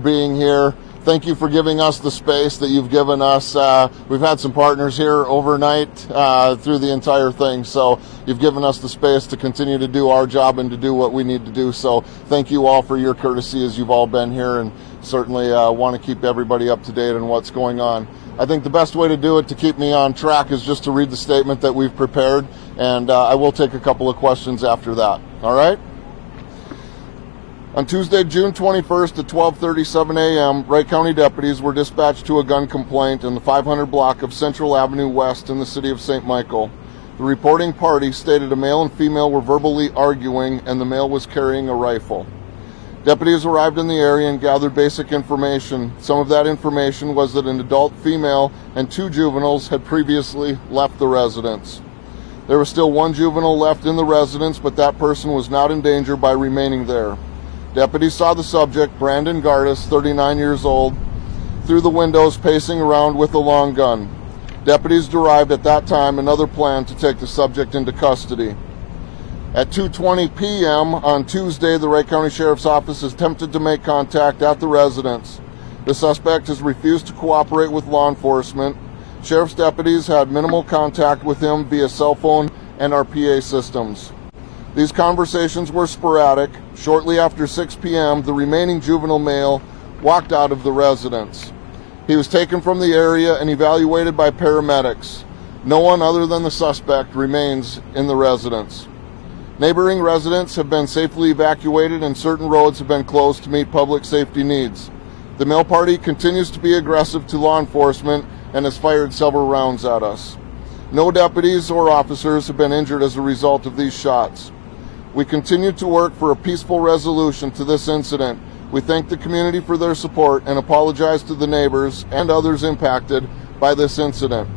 being here. Thank you for giving us the space that you've given us. We've had some partners here overnight through the entire thing, so you've given us the space to continue to do our job and to do what we need to do. So thank you all for your courtesy as you've all been here, and certainly want to keep everybody up to date on what's going on. I think the best way to do it to keep me on track is just to read the statement that we've prepared, and I will take a couple of questions after that. All right? On Tuesday, June 21st at 12:37 a.m., Wright County deputies were dispatched to a gun complaint in the 500 block of Central Avenue West in the city of St. Michael. The reporting party stated a male and female were verbally arguing and the male was carrying a rifle. Deputies arrived in the area and gathered basic information. Some of that information was that an adult female and 2 juveniles had previously left the residence. There was still 1 juvenile left in the residence, but that person was not in danger by remaining there. Deputies saw the subject, Brandon Gardis, 39 years old, through the windows pacing around with a long gun. Deputies derived at that time another plan to take the subject into custody. At 2:20 p.m. on Tuesday, the Wright County Sheriff's Office attempted to make contact at the residence. The suspect has refused to cooperate with law enforcement. Sheriff's deputies had minimal contact with him via cell phone and our PA systems. These conversations were sporadic. Shortly after 6 p.m., the remaining juvenile male walked out of the residence. He was taken from the area and evaluated by paramedics. No one other than the suspect remains in the residence. Neighboring residents have been safely evacuated and certain roads have been closed to meet public safety needs. The male party continues to be aggressive to law enforcement and has fired several rounds at us. No deputies or officers have been injured as a result of these shots. We continue to work for a peaceful resolution to this incident. We thank the community for their support and apologize to the neighbors and others impacted by this incident.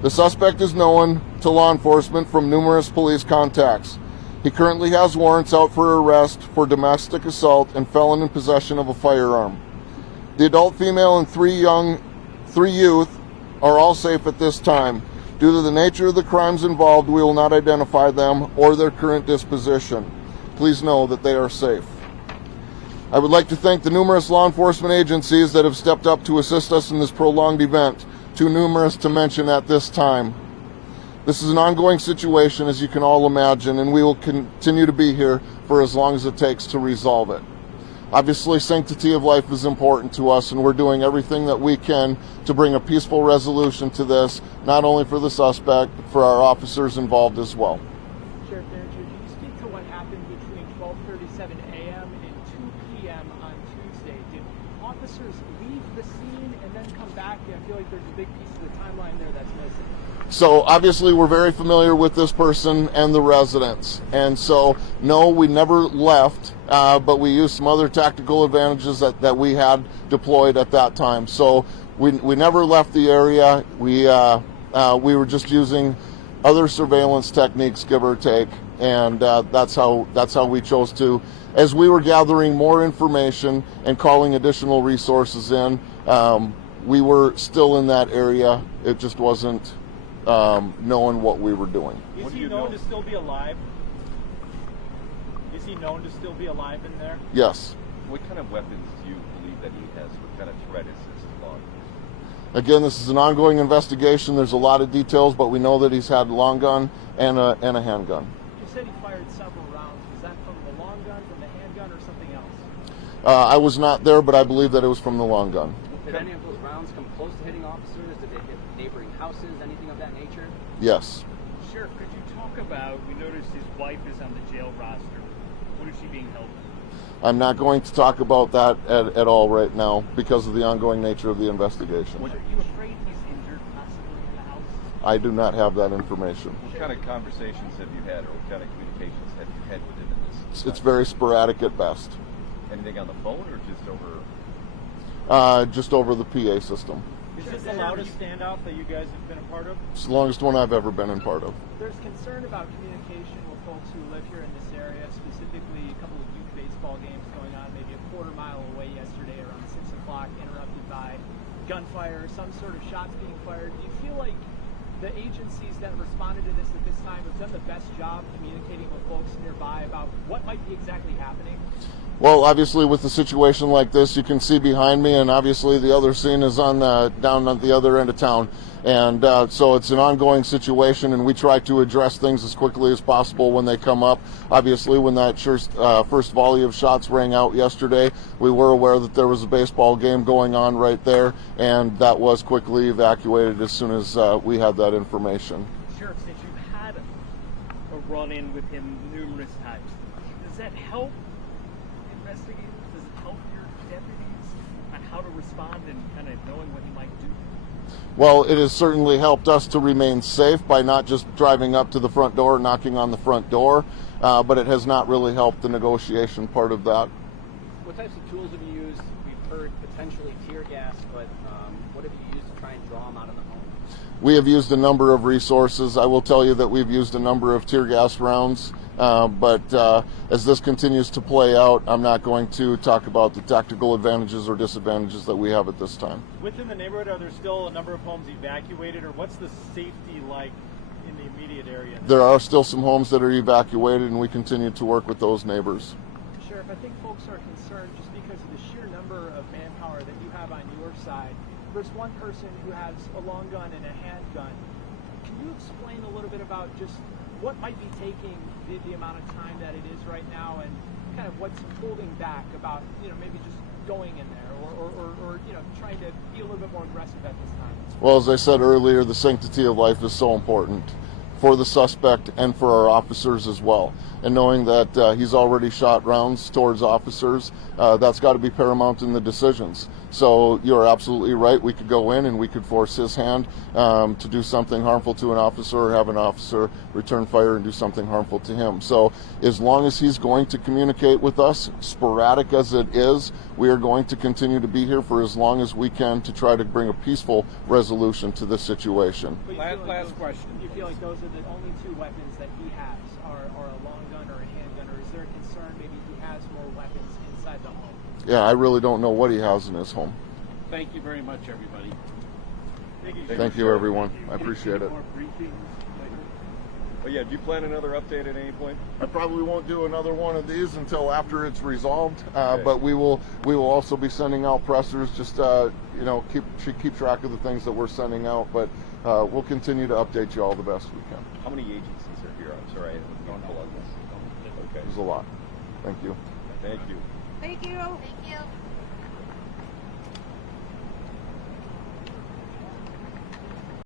The suspect is known to law enforcement from numerous police contacts. He currently has warrants out for arrest for domestic assault and felon in possession of a firearm. The adult female and 3 youth are all safe at this time. Due to the nature of the crimes involved, we will not identify them or their current disposition. Please know that they are safe. I would like to thank the numerous law enforcement agencies that have stepped up to assist us in this prolonged event, too numerous to mention at this time. This is an ongoing situation, as you can all imagine, and we will continue to be here for as long as it takes to resolve it. Obviously, sanctity of life is important to us, and we're doing everything that we can to bring a peaceful resolution to this, not only for the suspect, but for our officers involved as well. Sheriff Derringer, can you speak to what happened between 12:37 a.m. and 2 p.m. on Tuesday? Did officers leave the scene and then come back? I feel like there's a big piece of the timeline there that's missing. So obviously we're very familiar with this person and the residents. And so, no, we never left, but we used some other tactical advantages that we had deployed at that time. So we never left the area. We were just using other surveillance techniques, give or take. And that's how we chose to. As we were gathering more information and calling additional resources in, we were still in that area. It just wasn't knowing what we were doing. Is he known to still be alive? Is he known to still be alive in there? Yes. What kind of weapons do you believe that he has? What kind of threat is this to law enforcement? Again, this is an ongoing investigation. There's a lot of details, but we know that he's had a long gun and a handgun. You said he fired several rounds. Was that from the long gun, from the handgun, or something else? I was not there, but I believe that it was from the long gun. Did any of those rounds come close to hitting officers? Did they hit neighboring houses? Anything of that nature? Yes. Sheriff, could you talk about, we noticed his wife is on the jail roster. What is she being held for? I'm not going to talk about that at all right now because of the ongoing nature of the investigation. Are you afraid he's injured possibly in the house? I do not have that information. What kind of conversations have you had, or what kind of communications have you had with him in this? It's very sporadic at best. Anything on the phone or just over? Just over the PA system. Is this the loudest standoff that you guys have been a part of? It's the longest one I've ever been in part of. There's concern about communication with folks who live here in this area, specifically a couple of youth baseball games going on maybe a quarter mile away yesterday around 6 o'clock, interrupted by gunfire, some sort of shots being fired. Do you feel like the agencies that responded to this at this time have done the best job communicating with folks nearby about what might be exactly happening? Well, obviously, with a situation like this, you can see behind me, and obviously the other scene is on down at the other end of town. And so it's an ongoing situation, and we try to address things as quickly as possible when they come up. Obviously, when that first volley of shots rang out yesterday, we were aware that there was a baseball game going on right there, and that was quickly evacuated as soon as we had that information. Sheriff, since you've had a run-in with him numerous times, does that help investigators? Does it help your deputies on how to respond and kind of knowing what he might do? Well, it has certainly helped us to remain safe by not just driving up to the front door, knocking on the front door, but it has not really helped the negotiation part of that. What types of tools have you used? We've heard potentially tear gas, but what have you used to try and draw them out of the home? We have used a number of resources. I will tell you that we've used a number of tear gas rounds, but as this continues to play out, I'm not going to talk about the tactical advantages or disadvantages that we have at this time. Within the neighborhood, are there still a number of homes evacuated, or what's the safety like in the immediate area? There are still some homes that are evacuated, and we continue to work with those neighbors. Sheriff, I think folks are concerned just because of the sheer number of manpower that you have on your side. There's one person who has a long gun and a handgun. Can you explain a little bit about just what might be taking the amount of time that it is right now, and kind of what's holding back about, maybe just going in there or trying to be a little bit more aggressive at this time? Well, as I said earlier, the sanctity of life is so important for the suspect and for our officers as well. And knowing that he's already shot rounds towards officers, that's got to be paramount in the decisions. So you're absolutely right. We could go in and we could force his hand to do something harmful to an officer, or have an officer return fire and do something harmful to him. So as long as he's going to communicate with us, sporadic as it is, we are going to continue to be here for as long as we can to try to bring a peaceful resolution to this situation. Last question. You feel like those are the only two weapons that he has, are a long gun or a handgun, or is there a concern maybe he has more weapons inside the home? Yeah, I really don't know what he has in his home. Thank you very much, everybody. Thank you, everyone. I appreciate it. Oh yeah, do you plan another update at any point? I probably won't do another one of these until after it's resolved, Okay. but we will also be sending out pressers, just keep track of the things that we're sending out, but we'll continue to update you all the best we can. How many agencies are here? I'm sorry, I don't pull on this. Okay. There's a lot. Thank you. Thank you. Thank you. Thank you.